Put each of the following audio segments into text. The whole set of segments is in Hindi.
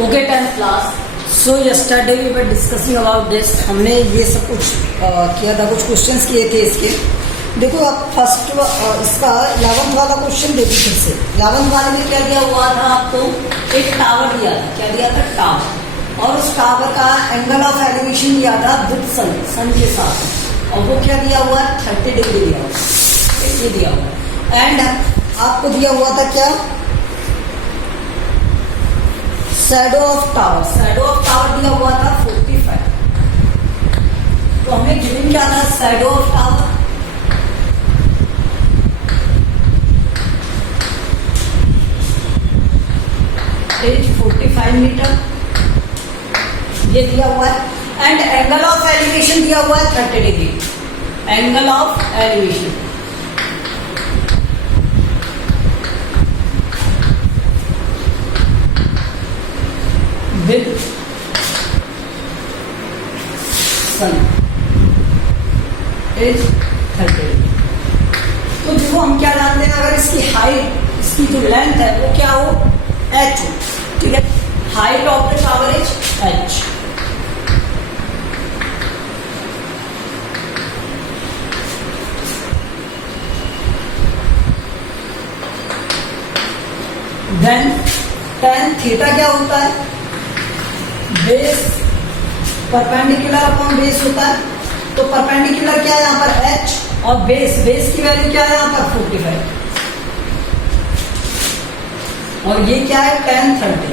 Okay 10th class. So yesterday we were discussing about this. हमने ये सब कुछ किया था, कुछ क्वेश्चंस किए थे इसके। देखो अब फर्स्ट इसका 11th वाला क्वेश्चन देखो फिर से। 11th वाले में क्या दिया हुआ था आपको, एक टावर दिया था। क्या दिया था? टावर। और उस टावर का एंगल ऑफ एलिवेशन दिया था विद सन के साथ, और वो क्या दिया हुआ है? 30 डिग्री दिया हुआ, ये दिया हुआ। एंड आपको दिया हुआ था क्या? Shadow of tower. Shadow of tower दिया हुआ था 45। तो हमने गिवन क्या था? Shadow of tower is 45 metre, ये दिया हुआ है। एंड एंगल ऑफ एलिवेशन दिया हुआ है 30 degree. Angle of elevation with sun is 30 degree. तो देखो हम क्या जानते हैं, अगर इसकी हाइट, इसकी जो लेंथ है वो क्या हो? h हो। ठीक है, height of the tower is h। Then tan theta क्या होता है? बेस परपेंडिकुलर अपॉन बेस होता है। तो परपेंडिकुलर क्या है यहाँ पर? h, और बेस की वैल्यू क्या है यहाँ पर? 45। और ये क्या है? tan 30।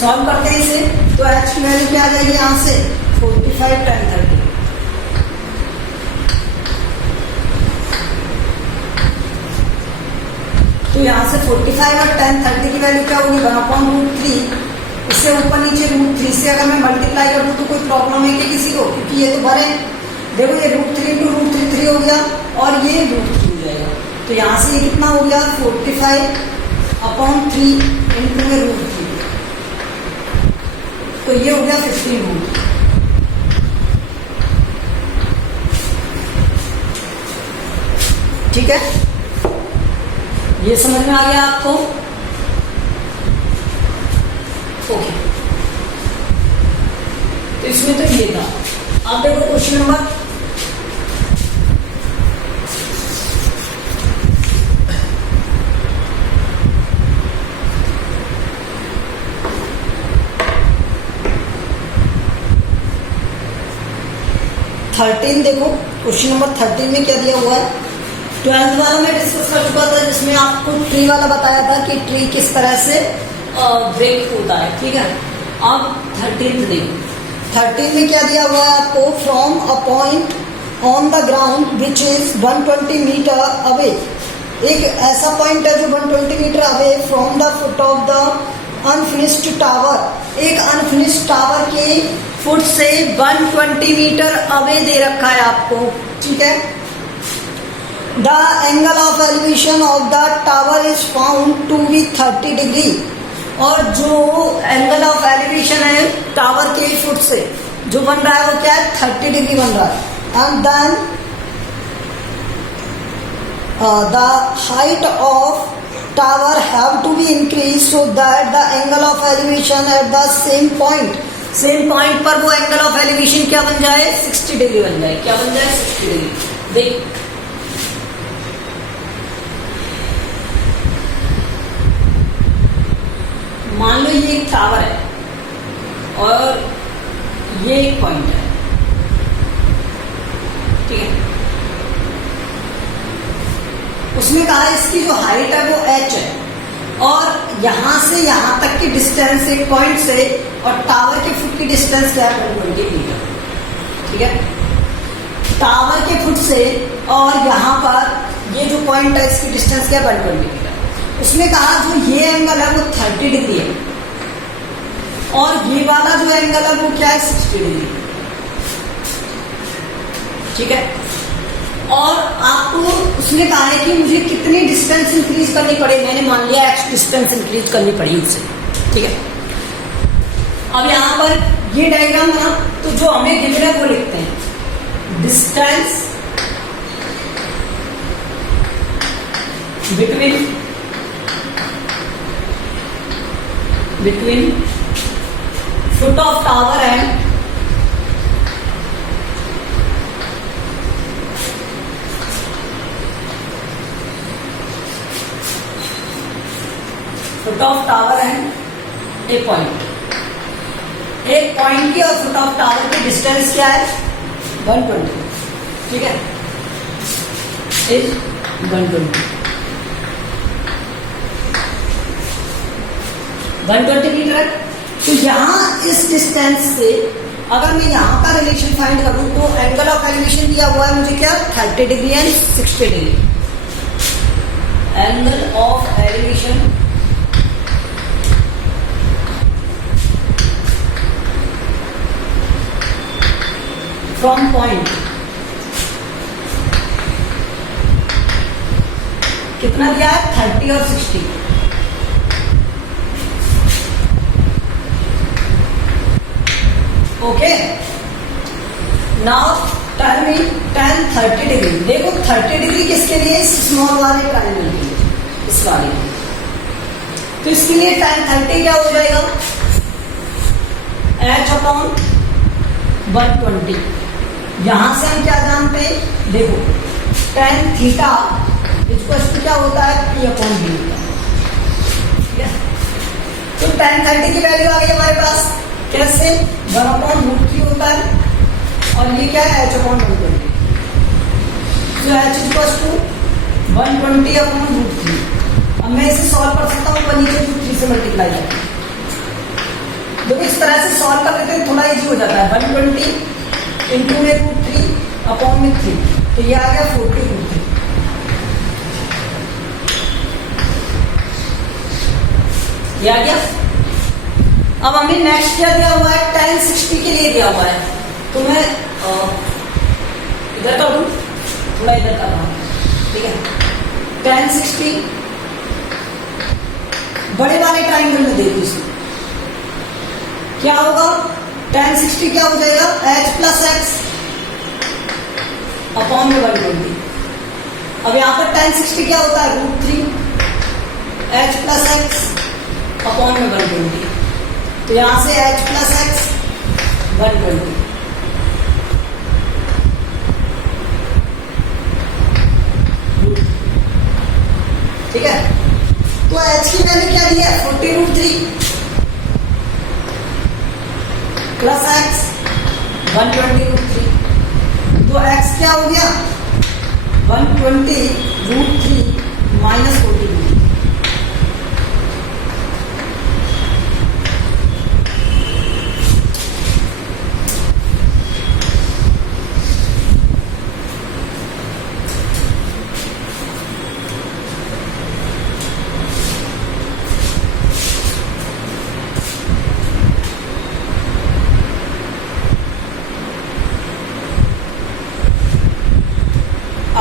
सॉल्व करते हैं इसे, तो h की वैल्यू क्या आ जाएगी यहाँ से? 45 tan 30। तो यहाँ से 45 और tan 30 की वैल्यू क्या होगी? 1/√3। इससे ऊपर नीचे √3 से अगर मैं मल्टीप्लाई कर दूं तो कोई प्रॉब्लम है कि किसी को? क्योंकि ये तो भरे। देखो ये √3 × √3 3 हो गया, और ये √3 हो जाएगा। तो यहाँ से ये कितना हो गया? 45/3 इंटू में √3। तो ये हो गया 15 ठीक है, ये समझ में आ गया आपको? ओके, तो इसमें तो ये था। अब देखो क्वेश्चन नंबर 13। देखो क्वेश्चन नंबर 13 में क्या दिया हुआ है? 12th वाला में डिस्कस कर चुका था, जिसमें आपको ट्री वाला बताया था कि ट्री किस तरह से ब्रेक होता है। ठीक है, अब 13th देखो। 13 में क्या दिया हुआ है आपको? From a point on the ground which is 120 metre away. एक ऐसा पॉइंट है जो 120 metre away from the foot of the unfinished tower. एक अनफिनिश्ड टावर के फुट से 120 मीटर अवे दे रखा है आपको। ठीक है, the angle of elevation of the tower is found to be 30 degree. और जो एंगल ऑफ एलिवेशन है टावर के फुट से जो बन रहा है वो क्या है? 30 डिग्री बन रहा है। And then the height of tower have to be increase so that the angle of elevation at the same point पर वो एंगल ऑफ एलिवेशन क्या बन जाए? 60 डिग्री बन जाए। क्या बन जाए? 60 डिग्री। देख मान लो ये एक टावर है और ये एक पॉइंट है। ठीक है, उसमें कहा इसकी जो हाइट है वो h है, और यहां से यहां तक की डिस्टेंस एक पॉइंट से और टावर के फुट की डिस्टेंस क्या है? 120 मीटर। ठीक है, टावर के फुट से और यहां पर ये जो पॉइंट है इसकी डिस्टेंस क्या है? 120 मीटर। उसने कहा जो ये एंगल है वो 30 डिग्री है, और ये वाला जो एंगल है वो क्या है? 60 डिग्री। ठीक है, और आपको उसने कहा है कि मुझे कितनी डिस्टेंस इंक्रीज करनी पड़े। मैंने मान लिया x डिस्टेंस इंक्रीज करनी पड़ी इससे। ठीक है, अब यहाँ पर ये डायग्राम बना, तो जो हमें गिवन है वो लिखते हैं। Distance between between foot of tower and foot of tower and a point. एक पॉइंट की और फुट ऑफ टावर की डिस्टेंस क्या है? 120. ठीक है, इज 120 मीटर. तो यहां इस डिस्टेंस से अगर मैं यहां का रिलेशन फाइंड करूं तो एंगल ऑफ एलिवेशन दिया हुआ है मुझे क्या? 30 degree and 60 degree. Angle of elevation from point कितना दिया है? 30 और 60. Okay, now tell me tan 30 degree. देखो 30 डिग्री किसके लिए? इस स्मॉल वाले ट्रायंगल के लिए, इस वाले. तो इसके लिए tan 30 क्या हो जाएगा? h upon 120. यहां से हम क्या जानते हैं? देखो tan थीटा इक्वल्स टू क्या होता है? p upon b. ठीक है, तो tan 30 की वैल्यू आ गई हमारे पास. कैसे? 1 अपॉन √3 होता है और ये क्या है? h upon 120. तो h इक्वल्स टू 120 अपॉन √3. अब मैं इसे सॉल्व कर सकता हूँ, नीचे √3 से मल्टीप्लाई करके. देखो इस तरह से सॉल्व कर लेते हैं, थोड़ा इजी हो जाता है. 120 इंटू में √3 अपॉन में 3, तो ये आ गया 40√3. ये आ गया. अब हमें नेक्स्ट क्या दिया हुआ है? tan 60 के लिए दिया हुआ है. तो मैं इधर कर दूं, थोड़ा इधर कर रहा हूं. ठीक है, tan 60 बड़े वाले ट्राइंगल में देखो. इसमें क्या होगा? tan 60 क्या हो जाएगा? h प्लस एक्स अपॉन में 120. अब यहां पर tan 60 क्या होता है? √3 h प्लस एक्स अपॉन में 120. तो यहां से h प्लस एक्स 120. ठीक है, तो h की वैल्यू क्या दी है? 40√3 प्लस एक्स 120√3. तो x क्या हो गया? 120√3 माइनस 40√3.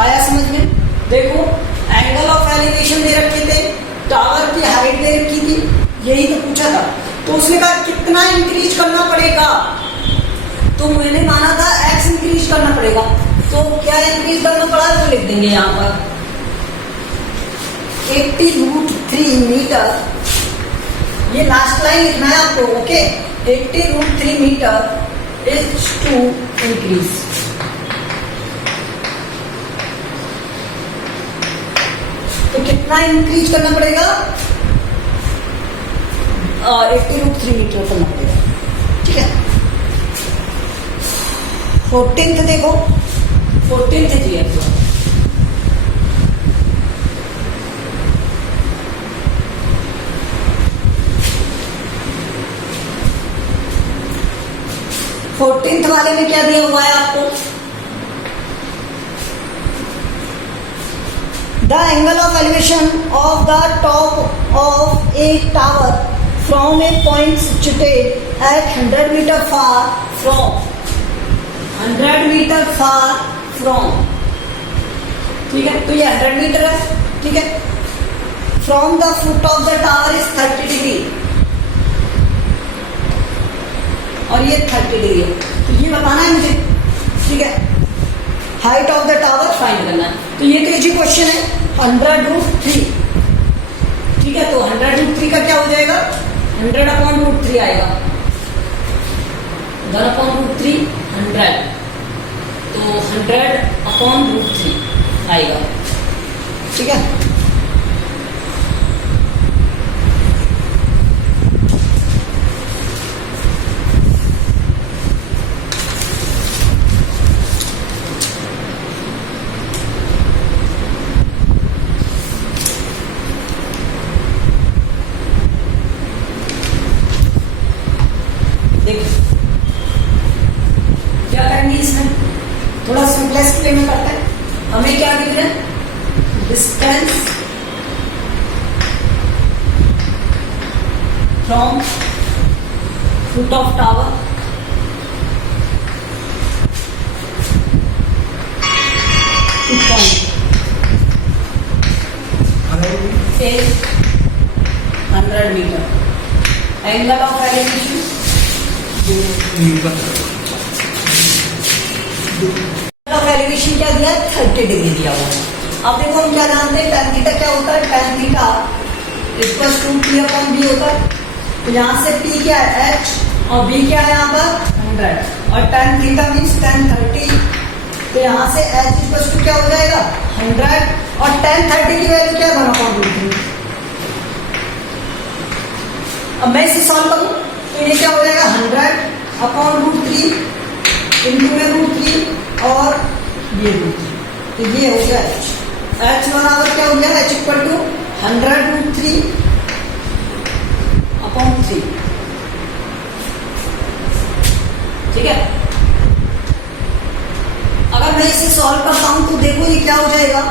आया समझ में? देखो एंगल ऑफ एलिवेशन दे रखे थे, टावर की हाइट दे रखी थी, यही तो पूछा था. तो उसने कहा कितना इंक्रीज करना पड़ेगा? तो मैंने माना था x इंक्रीज करना पड़ेगा. तो क्या इंक्रीज करना पड़ा? तो लिख देंगे यहां पर 80√3 मीटर. ये लास्ट लाइन लिखना है आपको. Okay, 80√3 metre is to increase. तो कितना इंक्रीज करना पड़ेगा? 80√3 मीटर करना पड़ेगा. ठीक है, 14th देखो, 14th जी है. 14th वाले में क्या दिया हुआ है आपको? The angle of elevation of the top of a tower from a point situated at 100 meter far from 100 meter far from. ठीक है, तो ये 100 मीटर है. ठीक है, from the foot of the tower is 30 degree और ये 30 डिग्री है. तो ये बताना है मुझे. ठीक है, height of the tower find करना है. तो ये तो इजी क्वेश्चन है. 100√3. ठीक है, तो 100√3 का क्या हो जाएगा? 100/√3 आएगा, 1/√3 100, तो 100/√3 आएगा, ठीक है। क्या करेंगे इसमें, थोड़ा सिंपलेस्ट वे में करते हैं। हमें क्या दिख रहा है, distance from foot of tower to point is 100 metre. Angle of elevation elevation क्या दिया, 30 डिग्री दिया हुआ है। अब देखो हम क्या जानते हैं, tan थीटा क्या होता है, tan theta equals to P/B होता है। तो यहाँ से P क्या है, H, और B क्या है यहाँ पर 100, और tan थीटा मीन्स tan 30, तो यहाँ से H इक्वल्स टू क्या हो जाएगा 100, और tan 30 की वैल्यू क्या है 1/√3। अब मैं इसे सॉल्व करूँ तो ये क्या हो जाएगा 100/√3 इंटू में √3 और ये √3, तो ये हो गया H बराबर क्या हो गया, H इक्वल टू 100√3/3, ठीक है। अगर मैं इसे सॉल्व करता हूं तो देखो ये क्या हो जाएगा,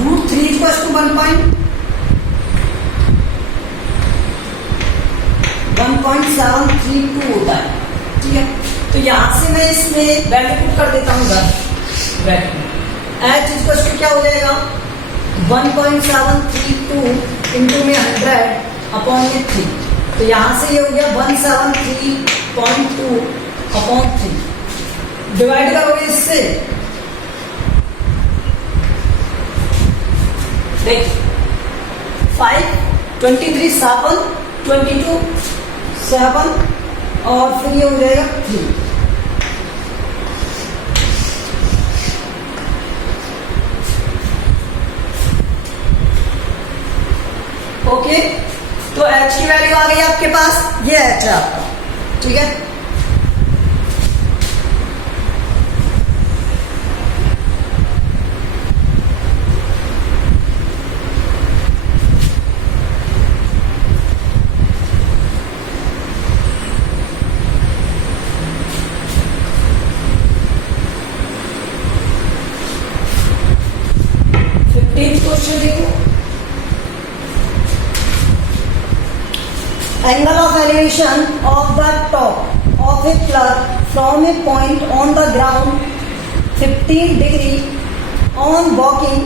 √3 इक्वल टू 1.732 होता है, ठीक है। तो यहां से मैं इसमें वैल्यू पुट कर देता हूं इधर, H इक्वल टू क्या हो जाएगा 1.732 इंटू में 100/3, तो यहां से ये हो गया 173.2/3, डिवाइड करोगे इससे, देख 5 23 7 22 7 और फिर ये हो जाएगा 3, ओके। तो H की वैल्यू आ गई आपके पास, ये H है आपका, ठीक है। क्वेश्चन देखो, angle of elevation of the top of a plug from a point on the ground 15 degree on walking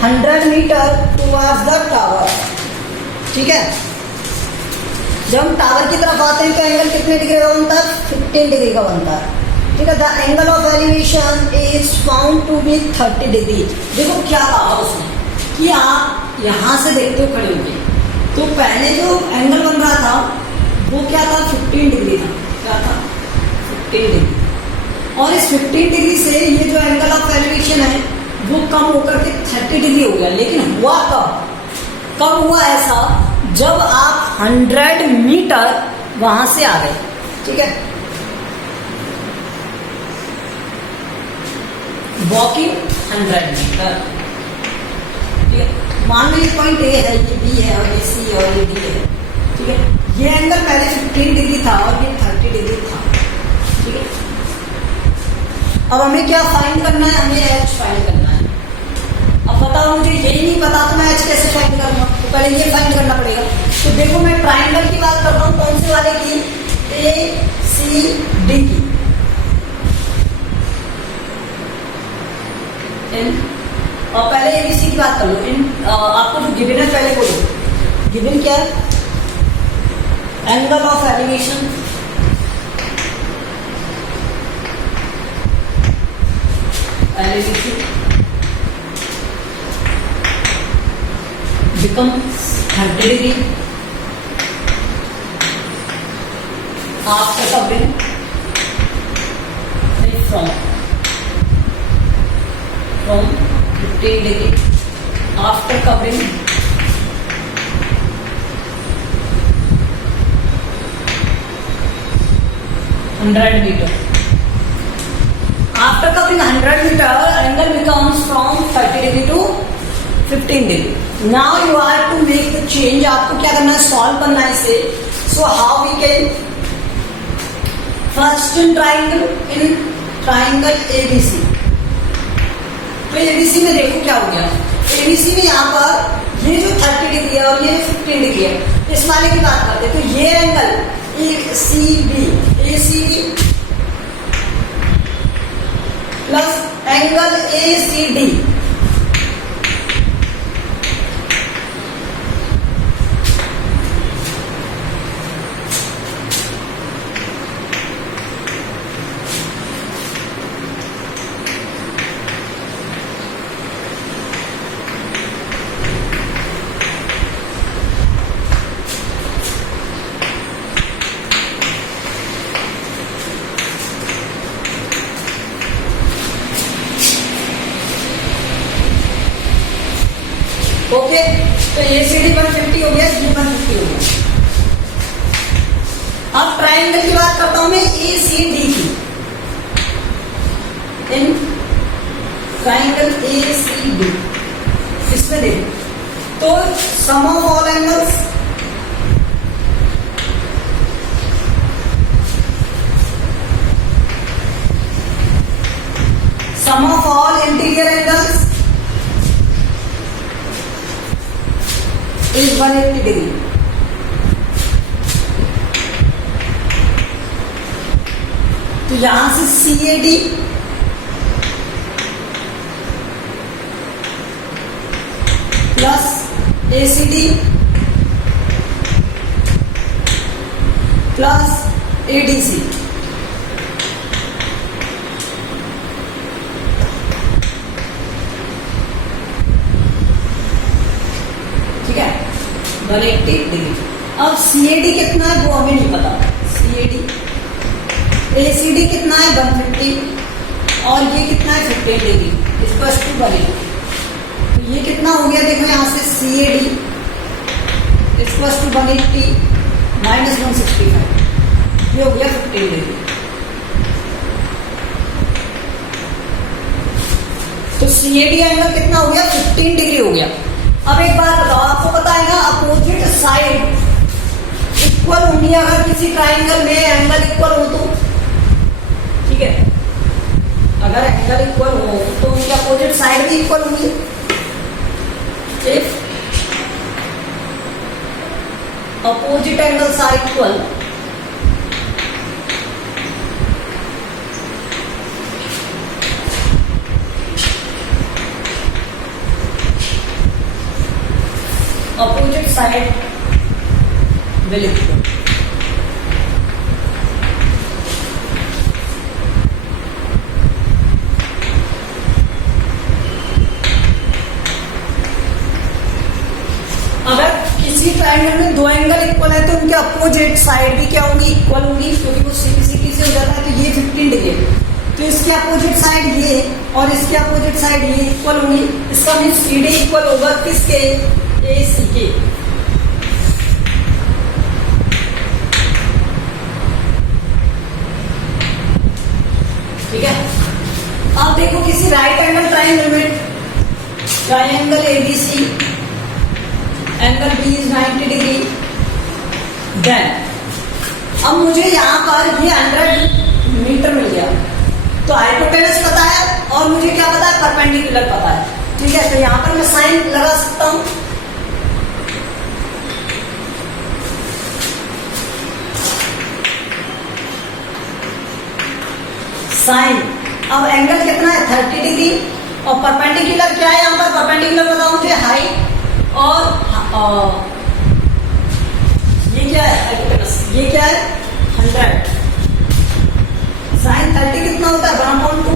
100 meter towards the tower, ठीक है। जब हम टावर की तरफ आते हैं तो एंगल कितने डिग्री का बनता है, 15 डिग्री का बनता है, ठीक है। The angle of elevation is found to be 30 degree. देखो क्या कहा उसने कि आप यहां से देखते हो खड़े होके, तो पहले जो एंगल बन रहा था वो क्या था 15 डिग्री था, क्या था 15 डिग्री, और इस 15 डिग्री से ये जो एंगल ऑफ एलिवेशन है वो कम होकर के 30 डिग्री हो गया। लेकिन हुआ कब हुआ ऐसा, जब आप 100 मीटर वहां से आ गए, ठीक है। वॉकिंग 100 मीटर, ठीक है। मान लो ये पॉइंट ए है, ये बी है, और ये सी है, और ये डी है, ठीक है। ये एंगल पहले 15 डिग्री था और ये 30 डिग्री था, ठीक है। अब हमें क्या फाइंड करना है, हमें H फाइंड करना है। अब बताओ मुझे यही नहीं पता तो मैं H कैसे फाइंड करूंगा, तो पहले ये फाइंड करना पड़ेगा। तो देखो मैं ट्राइंगल की बात कर रहा हूँ, कौन से वाले की, ACD की, और पहले ABC की बात कर लो। आपको जो गिवन है पहले बोलो, गिवन क्या है, angle of elevation becomes 30 degree after covering from 15 degree after covering 100 meter. After covering 100 meter, angle becomes from 30 degree to 15 degree. Now you have to make the change. आपको क्या करना है, सॉल्व करना है इसे. So how we can first in triangle ABC. तो ABC में देखो क्या हो गया. ABC में यहाँ पर ये जो 30 डिग्री है और ये 15 डिग्री है, इस वाले की बात करते हैं. तो ये angle ACB plus angle ACD okay. तो ACD 150 हो गया, D 150 हो गया. अब ट्राइंगल की बात करता हूं मैं ACD की. इन ट्राइंगल ACD इसमें देखो तो sum of all angles sum of all interior angles is 180 degree. तो यहां से CAD plus ACD plus ADC ठीक है, 180 डिग्री. अब CAD कितना है वो हमें नहीं पता. CAD ACD कितना है 150 और ये कितना है 15 डिग्री. स्पष्ट बनेगा. तो ये कितना हो गया देखो यहां से CAD स्पष्ट 180 माइनस 165 ये हो गया 15 डिग्री. तो CAD एंगल कितना हो गया 15 डिग्री हो गया. अब एक बात बताओ, आपको पता है ना अपोजिट साइड इक्वल होंगी अगर किसी ट्राइंगल में एंगल इक्वल हो तो. ठीक है, अगर एंगल इक्वल हो तो उनकी अपोजिट साइड भी इक्वल होंगी. If opposite angles are equal opposite side will equal. अगर किसी ट्रायंगल में दो एंगल इक्वल है तो उनके अपोजिट साइड भी क्या होंगी, इक्वल होंगी, क्योंकि वो सीधी से हो जाता है. तो ये 15 डिग्री है तो इसके अपोजिट साइड ये और इसके अपोजिट साइड ये इक्वल होंगी. इसका मीन CD इक्वल होगा किसके, AC के. ठीक है. अब देखो किसी राइट एंगल ट्राइंगल में triangle ABC angle B is 90 degree. Then अब मुझे यहाँ पर ये 100 मीटर मिल गया. तो हाइपोटेनस पता है और मुझे क्या पता है, परपेंडिकुलर पता है. ठीक है, तो यहाँ पर मैं साइन लगा सकता हूं. साइन. अब एंगल कितना है 30 डिग्री और परपेंडिकुलर क्या है यहाँ पर, परपेंडिकुलर बताओ मुझे हाइट और ये क्या है हाइपोटेनस, ये क्या है 100. साइन 30 कितना होता है 1/2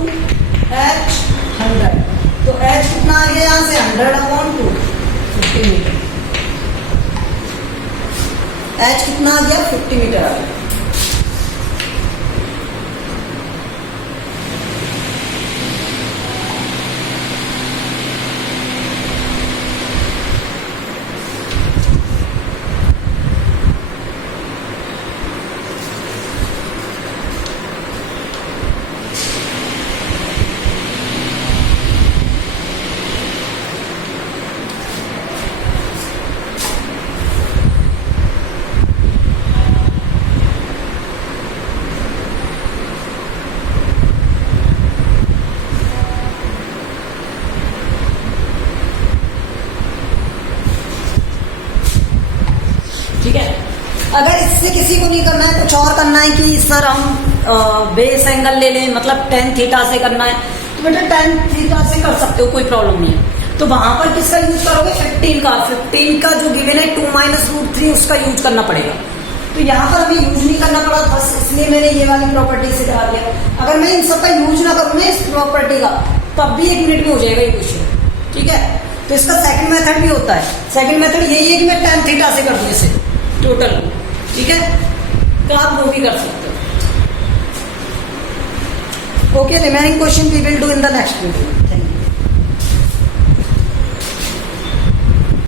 H 100. तो H कितना आ गया यहाँ से 100/2 50 मीटर. H कितना आ गया 50 मीटर आ गया. ठीक है। अगर इससे किसी को नहीं करना है, कुछ और करना है कि सर हम बेस एंगल ले लें, मतलब tan थीटा से करना है, तो बेटा tan थीटा से कर सकते हो, कोई प्रॉब्लम नहीं है। तो वहां पर किसका यूज करोगे? 15 का जो गिवन है 2 - √3 उसका यूज करना पड़ेगा। तो यहाँ पर हमें यूज नहीं करना पड़ा, बस इसलिए मैंने ये वाली प्रॉपर्टी से करा दिया। अगर मैं इन सब का यूज ना करूँ ना इस प्रॉपर्टी का, तब भी 1 मिनट में हो जाएगा ये क्वेश्चन, ठीक है। तो इसका सेकंड मेथड भी होता है। सेकंड मेथड यही है कि मैं tan थीटा से कर दूं इसे टोटल, ठीक है। तो आप वो भी कर सकते हो। Okay, remaining question we will do in the next video.